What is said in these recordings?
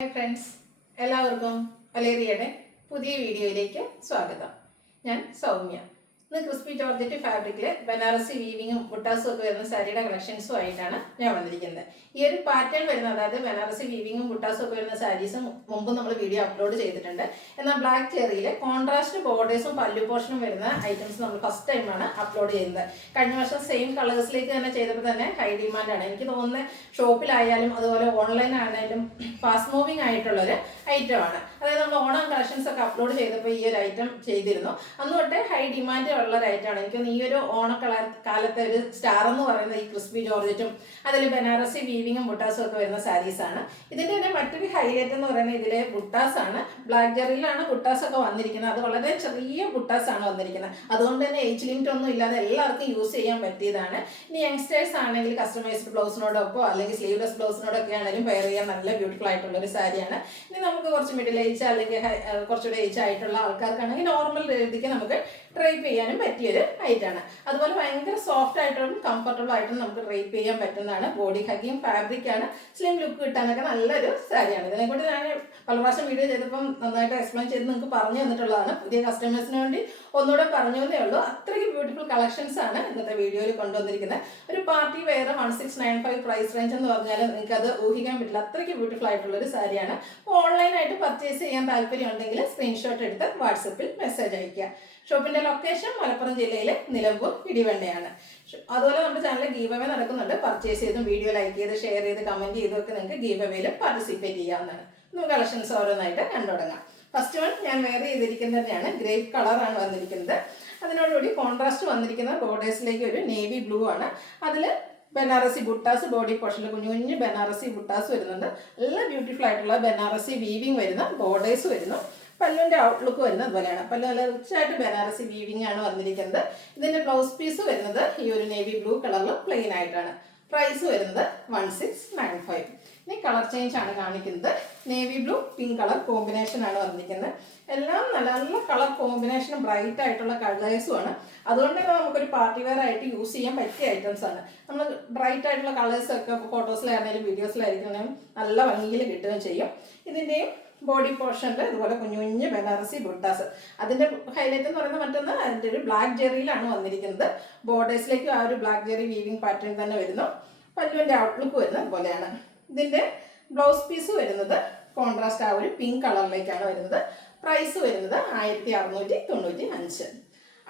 Hi friends, എല്ലാവർക്കും വലേറിയയുടെ പുതിയ വീഡിയോയിലേക്ക് സ്വാഗതം. ഞാൻ സൗമ്യ. ഇന്ന് ക്രിസ്പി ജോർജറ്റ് ഫാബ്രിക്കിൽ ബനാറസി വീവിങ്ങും ബുട്ടാസും ഒക്കെ വരുന്ന സാരിയുടെ കളക്ഷൻസും ആയിട്ടാണ് ഞാൻ വന്നിരിക്കുന്നത്. ഈ ഒരു പാറ്റേൺ വരുന്ന, അതായത് ബനാറസി വീവിങ്ങും ബുട്ടാസും ഒക്കെ വരുന്ന സാരീസും മുമ്പ് നമ്മൾ വീഡിയോ അപ്ലോഡ് ചെയ്തിട്ടുണ്ട്. എന്നാൽ ബ്ലാക്ക് ചെറിയിൽ കോൺട്രാസ്റ്റ് ബോർഡേഴ്സും പല്ലു പോർഷനും വരുന്ന ഐറ്റംസ് നമ്മൾ ഫസ്റ്റ് ടൈമാണ് അപ്ലോഡ് ചെയ്യുന്നത്. കഴിഞ്ഞ വർഷം സെയിം കളേഴ്സിലേക്ക് തന്നെ ചെയ്തപ്പോൾ തന്നെ ഹൈ ഡിമാൻഡാണ്. എനിക്ക് തോന്നുന്നത് ഷോപ്പിലായാലും അതുപോലെ ഓൺലൈൻ ആണെങ്കിലും ഫാസ്റ്റ് മൂവിങ് ആയിട്ടുള്ളൊരു ഐറ്റമാണ്. അതായത് നമ്മൾ ഓണം കളക്ഷൻസ് ഒക്കെ അപ്ലോഡ് ചെയ്തപ്പോൾ ഈ ഒരു ഐറ്റം ചെയ്തിരുന്നു. അന്ന് തൊട്ടേ ഹൈ ഡിമാൻഡ് ഉള്ള ഒരു ഐറ്റമാണ്. എനിക്കൊന്ന് ഈ ഒരു കാലത്തെ ഒരു സ്റ്റാർ എന്ന് പറയുന്നത് ഈ ക്രിസ്പി ജോർജറ്റും അതിൽ ബനാറസി വീവിങ്ങും ബുട്ടാസും ഒക്കെ വരുന്ന സാരീസാണ്. ഇതിൻ്റെ തന്നെ മറ്റൊരു ഹൈലൈറ്റ് എന്ന് പറയുന്നത് ഇതിലെ ബുട്ടാസാണ്. ബ്ലാക്ക് ജെറിയിലാണ് ബുട്ടാസ് ഒക്കെ വന്നിരിക്കുന്നത്. അത് വളരെ ചെറിയ ബുട്ടാസാണ് വന്നിരിക്കുന്നത്. അതുകൊണ്ട് തന്നെ ഏജ് ലിമിറ്റ് ഒന്നും ഇല്ലാതെ എല്ലാവർക്കും യൂസ് ചെയ്യാൻ പറ്റിയതാണ്. ഇനി യങ്സ്റ്റേഴ്സ് ആണെങ്കിൽ കസ്റ്റമൈസ്ഡ് ബ്ലൗസിനോടൊപ്പം അല്ലെങ്കിൽ സ്ലീവ്ലെസ് ബ്ലൗസിനോടൊക്കെ ആണെങ്കിലും വെയർ ചെയ്യാൻ നല്ല ബ്യൂട്ടിഫുൾ ആയിട്ടുള്ള ഒരു സാരിയാണ്. ഇനി നമുക്ക് കുറച്ച് മിഡിൽ ഏജ് അല്ലെങ്കിൽ കുറച്ചുകൂടെ ഏജ് ആയിട്ടുള്ള ആൾക്കാർക്കാണെങ്കിൽ നോർമൽ രീതിക്ക് നമുക്ക് ഡ്രൈപ്പ് ചെയ്യാനും പറ്റിയൊരു ഐറ്റാണ്. അതുപോലെ ഭയങ്കര സോഫ്റ്റ് ആയിട്ടും കംഫർട്ടബിൾ ആയിട്ടും നമുക്ക് ഡ്രൈപ്പ് ചെയ്യാൻ പറ്റുന്നതാണ്. ബോഡി ഹഗ്ഗിങ് ഫാബ്രിക് ആണ്. സ്ലിം ലുക്ക് കിട്ടാനൊക്കെ നല്ലൊരു സാരിയാണ്. ഇതിനെക്കൊണ്ട് ഞാൻ പല പ്രാവശ്യം വീഡിയോ ചെയ്തപ്പം നന്നായിട്ട് എക്സ്പ്ലെയിൻ ചെയ്ത് നിങ്ങൾക്ക് പറഞ്ഞു തന്നിട്ടുള്ളതാണ്. പുതിയ കസ്റ്റമേഴ്സിന് വേണ്ടി ഒന്നുകൂടെ പറഞ്ഞു എന്നേ ഉള്ളൂ. അത്രയ്ക്ക് ബ്യൂട്ടിഫുൾ കളക്ഷൻസ് ആണ് ഇന്നത്തെ വീഡിയോയിൽ കൊണ്ടുവന്നിരിക്കുന്നത്. ഒരു പാർട്ടി വെയർ 1695 പ്രൈസ് റേഞ്ച് എന്ന് പറഞ്ഞാൽ നിങ്ങൾക്ക് അത് ഊഹിക്കാൻ പറ്റില്ല. അത്രയ്ക്ക് ബ്യൂട്ടിഫുൾ ആയിട്ടുള്ള ഒരു സാരിയാണ്. ഓൺലൈനായിട്ട് പർച്ചേസ് ചെയ്യാൻ താല്പര്യം ഉണ്ടെങ്കിൽ സ്ക്രീൻഷോട്ട് എടുത്ത് വാട്സപ്പിൽ മെസ്സേജ് അയയ്ക്കുക. ഷോപ്പിന്റെ ലൊക്കേഷൻ മലപ്പുറം ജില്ലയിലെ നിലമ്പൂർ ഇടിവണ്ണയാണ്. അതുപോലെ നമ്മുടെ ചാനലിൽ ഗീവ് അവേ നടക്കുന്നുണ്ട്. പർച്ചേസ് ചെയ്തും വീഡിയോ ലൈക്ക് ചെയ്ത് ഷെയർ ചെയ്ത് കമന്റ് ചെയ്തൊക്കെ നിങ്ങൾക്ക് ഗീവ് അവേയിലും പാർട്ടിസിപ്പേറ്റ് ചെയ്യാവുന്നതാണ്. നമുക്ക് കളക്ഷൻസ് ഓരോന്നായിട്ട് കണ്ടു തുടങ്ങാം. ഫസ്റ്റ് വൺ ഞാൻ വെയർ ചെയ്തിരിക്കുന്നത് തന്നെയാണ്. ഗ്രേപ്പ് കളറാണ് വന്നിരിക്കുന്നത്. അതിനോടുകൂടി കോൺട്രാസ്റ്റ് വന്നിരിക്കുന്ന ബോർഡേഴ്സിലേക്ക് ഒരു നേവി ബ്ലൂ ആണ്. അതിൽ ബനാറസി ബുട്ടാസ് ബോഡി പോർഷനിൽ കുഞ്ഞു കുഞ്ഞു ബനാറസി ബുട്ടാസ് വരുന്നുണ്ട്. നല്ല ബ്യൂട്ടിഫുൾ ആയിട്ടുള്ള ബനാറസി വീവിങ് വരുന്ന ബോർഡേഴ്സ് വരുന്നു. പല്ലുവിൻ്റെ ഔട്ട്ലുക്ക് വരുന്നത് അതുപോലെയാണ്. പല്ലു നല്ല റിച്ചായിട്ട് ബനാറസി വീവിങ് ആണ് വന്നിരിക്കുന്നത്. ഇതിൻ്റെ ബ്ലൗസ് പീസ് വരുന്നത് ഈ ഒരു നേവി ബ്ലൂ കളറിൽ പ്ലെയിൻ ആയിട്ടാണ്. പ്രൈസ് വരുന്നത് 1695. ഇനി കളർ ചേഞ്ച് ആണ് കാണിക്കുന്നത്. Navy blue pink colour combination ആണ് വന്നിരിക്കുന്നത്. എല്ലാം നല്ല നല്ല കളർ കോമ്പിനേഷനും ബ്രൈറ്റ് ആയിട്ടുള്ള കളേഴ്സും ആണ്. അതുകൊണ്ട് തന്നെ നമുക്കൊരു പാർട്ടി വെയർ ആയിട്ട് യൂസ് ചെയ്യാൻ പറ്റിയ ഐറ്റംസ് ആണ്. നമ്മൾ ബ്രൈറ്റ് ആയിട്ടുള്ള കളേഴ്സൊക്കെ ഫോട്ടോസിലായിരുന്നാലും വീഡിയോസിലായിരിക്കും നല്ല ഭംഗിയിൽ കിട്ടുകയും ചെയ്യും. ഇതിൻ്റെയും ബോഡി പോർഷനിൽ ഇതുപോലെ കുഞ്ഞു കുഞ്ഞ് ബനാറസി ബുട്ടാസ്. അതിൻ്റെ ഹൈലൈറ്റ് എന്ന് പറയുന്നത് മറ്റൊന്ന് അതിൻ്റെ ഒരു ബ്ലാക്ക് ജെറിയിലാണ് വന്നിരിക്കുന്നത്. ബോർഡേഴ്സിലേക്ക് ആ ഒരു ബ്ലാക്ക് ജെറി വീവിങ് പാറ്റേൺ തന്നെ വരുന്നു. പല്ലുവിൻ്റെ ഔട്ട്ലുക്ക് വരുന്നത് അതുപോലെയാണ്. ഇതിൻ്റെ ബ്ലൗസ് പീസ് വരുന്നത് കോൺട്രാസ്റ്റ് ആ ഒരു പിങ്ക് കളറിലേക്കാണ് വരുന്നത്. പ്രൈസ് വരുന്നത് 1695.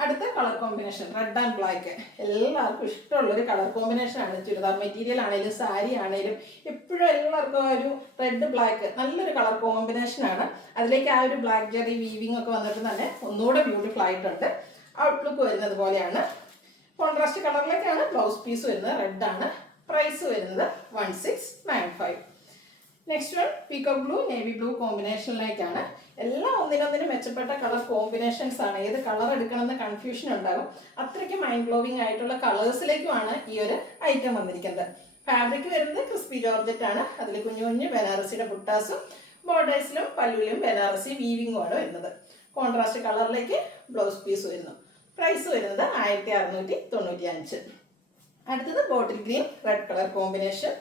അടുത്ത colour combination red and black. എല്ലാവർക്കും ഇഷ്ടമുള്ളൊരു കളർ കോമ്പിനേഷൻ ആണ്. ചുരിദാർ മെറ്റീരിയൽ ആണെങ്കിലും സാരി ആണെങ്കിലും എപ്പോഴും എല്ലാവർക്കും ആ ഒരു റെഡ് ബ്ലാക്ക് നല്ലൊരു കളർ കോമ്പിനേഷൻ ആണ്. അതിലേക്ക് ആ ഒരു ബ്ലാക്ക് ജെറി വീവിങ് ഒക്കെ വന്നിട്ട് തന്നെ ഒന്നുകൂടെ ബ്യൂട്ടിഫുൾ ആയിട്ടുണ്ട്. ഔട്ട്ലുക്ക് വരുന്നത് പോലെയാണ്. കോൺട്രാസ്റ്റ് കളറിലേക്കാണ് ബ്ലൗസ് പീസ് വരുന്നത്. റെഡ് ആണ്. പ്രൈസ് വരുന്നത് 1695. Next one peacock blue navy blue കോമ്പിനേഷനിലേക്കാണ്. എല്ലാം ഒന്നിനൊന്നിനും മെച്ചപ്പെട്ട കളർ കോമ്പിനേഷൻസ് ആണ്. ഏത് കളർ എടുക്കണമെന്ന് കൺഫ്യൂഷൻ ഉണ്ടാകും. അത്രയ്ക്ക് മൈൻഡ് ബ്ലോവിങ് ആയിട്ടുള്ള കളേഴ്സിലേക്കുമാണ് ഈ ഒരു ഐറ്റം വന്നിരിക്കുന്നത്. ഫാബ്രിക് വരുന്നത് ക്രിസ്പി ജോർജറ്റ് ആണ്. അതിൽ കുഞ്ഞു കുഞ്ഞു ബനാറസിയുടെ ബുട്ടാസും ബോർഡേഴ്സിലും പല്ലുവിലും ബനാറസി വീവിങ്ങും ആണ് വരുന്നത്. കോൺട്രാസ്റ്റ് കളറിലേക്ക് ബ്ലൗസ് പീസ് വരുന്നു. പ്രൈസ് വരുന്നത് 1695. അടുത്തത് bottle green red colour combination.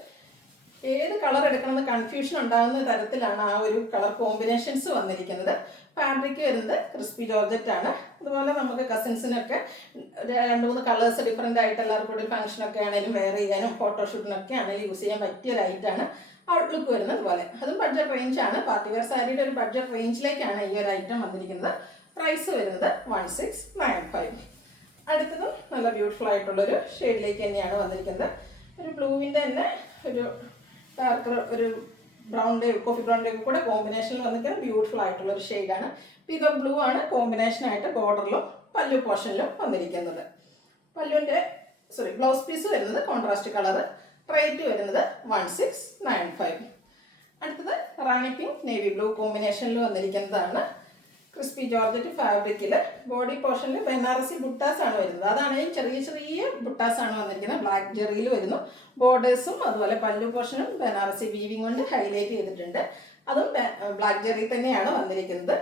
ഏത് കളർ എടുക്കണമെന്ന് കൺഫ്യൂഷൻ ഉണ്ടാകുന്ന തരത്തിലാണ് ആ ഒരു കളർ കോമ്പിനേഷൻസ് വന്നിരിക്കുന്നത്. ഫാബ്രിക് വരുന്നത് ക്രിസ്പി ജോർജറ്റ് ആണ്. അതുപോലെ നമുക്ക് കസിൻസിനൊക്കെ 2-3 കളേഴ്സ് ഡിഫറെൻ്റ് ആയിട്ട് എല്ലാവർക്കും കൂടി ഫംഗ്ഷനൊക്കെ ആണെങ്കിലും വെയർ ചെയ്യാനും ഫോട്ടോഷൂട്ടിനൊക്കെ ആണെങ്കിലും യൂസ് ചെയ്യാൻ പറ്റിയ ഒരു ഐറ്റാണ്. ഔട്ട്ലുക്ക് വരുന്നത് പോലെ. അതും ബഡ്ജറ്റ് റേഞ്ച് ആണ്. പാർട്ടി വെയർ സാരിയുടെ ഒരു ബഡ്ജറ്റ് റേഞ്ചിലേക്കാണ് ഈ ഒരു ഐറ്റം വന്നിരിക്കുന്നത്. പ്രൈസ് വരുന്നത് 1695. അടുത്തതും നല്ല ബ്യൂട്ടിഫുൾ ആയിട്ടുള്ളൊരു ഷെയ്ഡിലേക്ക് തന്നെയാണ് വന്നിരിക്കുന്നത്. ഒരു ബ്ലൂവിൻ്റെ തന്നെ ഒരു ഡാർക്ക് ഒരു ബ്രൗണിൻ്റെ കോഫി ബ്രൗണിൻ്റെ കൂടെ കോമ്പിനേഷനിൽ വന്നിരിക്കുന്ന ബ്യൂട്ടിഫുൾ ആയിട്ടുള്ള ഒരു ഷെയ്ഡാണ്. പീകോക്ക് ബ്ലൂ ആണ് കോമ്പിനേഷനായിട്ട് ബോർഡറിലും പല്ലു പോർഷനിലും വന്നിരിക്കുന്നത്. പല്ലുവിൻ്റെ ബ്ലൗസ് പീസ് വരുന്നത് കോൺട്രാസ്റ്റ് കളർ. റേറ്റ് വരുന്നത് 1695. അടുത്തത് റാണി പിങ്ക് നേവി ബ്ലൂ കോമ്പിനേഷനിൽ വന്നിരിക്കുന്നതാണ്. ക്രിസ്പി ജോർജറ്റ് ഫാബ്രിക്കിൽ ബോഡി പോർഷനിൽ ബനാറസി ബുട്ടാസ് ആണ് വരുന്നത്. അതാണെങ്കിൽ ചെറിയ ചെറിയ ബുട്ടാസ് ആണ് വന്നിരിക്കുന്നത്. ബ്ലാക്ക് ജെറിയിൽ വരുന്നു. ബോർഡേഴ്സും അതുപോലെ പല്ലു പോർഷനും ബനാറസി വീവിങ് കൊണ്ട് ഹൈലൈറ്റ് ചെയ്തിട്ടുണ്ട്. അതും ബ്ലാക്ക് ജെറി തന്നെയാണ് വന്നിരിക്കുന്നത്.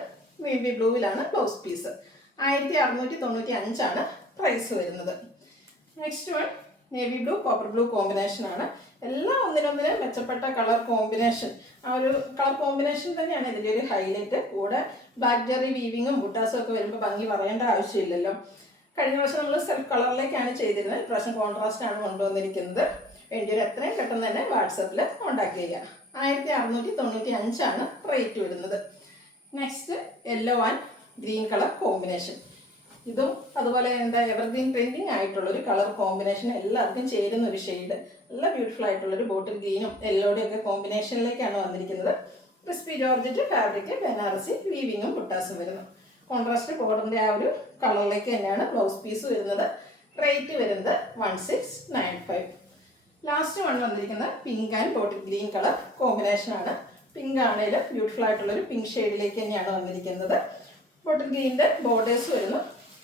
നേവി ബ്ലൂവിലാണ് ബ്ലൗസ് പീസ്. 1695 പ്രൈസ് വരുന്നത്. Next one navy blue copper blue കോമ്പിനേഷനാണ്. എല്ലാം ഒന്നിനൊന്നിന് മെച്ചപ്പെട്ട കളർ കോമ്പിനേഷൻ. ആ ഒരു കളർ കോമ്പിനേഷൻ തന്നെയാണ് ഇതിൻ്റെ ഒരു ഹൈലൈറ്റ്. കൂടെ ബ്ലാക്ക് ജെറി വീവിങ്ങും ബുട്ടാസും ഒക്കെ വരുമ്പോൾ ഭംഗി പറയേണ്ട ആവശ്യമില്ലല്ലോ. കഴിഞ്ഞ വർഷം നമ്മൾ സെൽഫ് കളറിലേക്കാണ് ചെയ്തിരുന്നത്. ഇപ്രാവശ്യം കോൺട്രാസ്റ്റ് ആണ് കൊണ്ടുവന്നിരിക്കുന്നത്. വേണ്ടിയൊരു എത്രയും പെട്ടെന്ന് തന്നെ വാട്സപ്പിൽ കോൺടാക്ട് ചെയ്യുക. 1695 റേറ്റ് വരുന്നത്. Next yellow and green colour combination. ഇതും അതുപോലെ എന്താ എവർഗ്രീൻ ട്രെൻഡിങ് ആയിട്ടുള്ളൊരു കളർ കോമ്പിനേഷൻ, എല്ലാവർക്കും ചേരുന്ന ഒരു ഷെയ്ഡ്. നല്ല ബ്യൂട്ടിഫുൾ ആയിട്ടുള്ളൊരു ബോട്ടിൽ ഗ്രീനും യെല്ലോയുടെയും ഒക്കെ കോമ്പിനേഷനിലേക്കാണ് വന്നിരിക്കുന്നത്. ക്രിസ്പി ജോർജറ്റ് ഫാബ്രിക്, ബനാറസി വീവിങ്ങും ബുട്ടാസും വരുന്നു. കോൺട്രാസ്റ്റ് ബോർഡറിൻ്റെ ആ ഒരു കളറിലേക്ക് തന്നെയാണ് ബ്ലൗസ് പീസ് വരുന്നത്. റേറ്റ് വരുന്നത് 1695. ലാസ്റ്റ് വൺ വന്നിരിക്കുന്നത് pink and bottle green colour കോമ്പിനേഷനാണ്. പിങ്ക് ആണെങ്കിലും ബ്യൂട്ടിഫുൾ ആയിട്ടുള്ളൊരു പിങ്ക് ഷെയ്ഡിലേക്ക് തന്നെയാണ് വന്നിരിക്കുന്നത്. ബോട്ടിൽ ഗ്രീനിൻ്റെ ബോർഡേഴ്സ് വരുന്നു.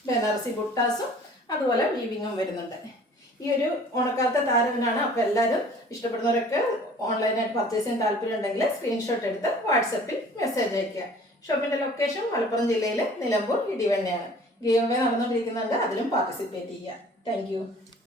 ബനാറസി ബുട്ടാസും അതുപോലെ വീവിങ്ങും വരുന്നുണ്ട്. ഈ ഒരു ഓണക്കാലത്തെ താരവിനാണ്. അപ്പോൾ എല്ലാവരും ഇഷ്ടപ്പെടുന്നവരൊക്കെ ഓൺലൈനായിട്ട് പർച്ചേസ് ചെയ്യാൻ താല്പര്യം ഉണ്ടെങ്കിൽ സ്ക്രീൻഷോട്ട് എടുത്ത് വാട്സപ്പിൽ മെസ്സേജ് അയയ്ക്കുക. ഷോപ്പിൻ്റെ ലൊക്കേഷൻ മലപ്പുറം ജില്ലയിലെ നിലമ്പൂർ ഇടിവണ്ണയാണ്. ഗീവ് അവേ നടന്നുകൊണ്ടിരിക്കുന്നുണ്ട്, അതിലും പാർട്ടിസിപ്പേറ്റ് ചെയ്യുക. താങ്ക്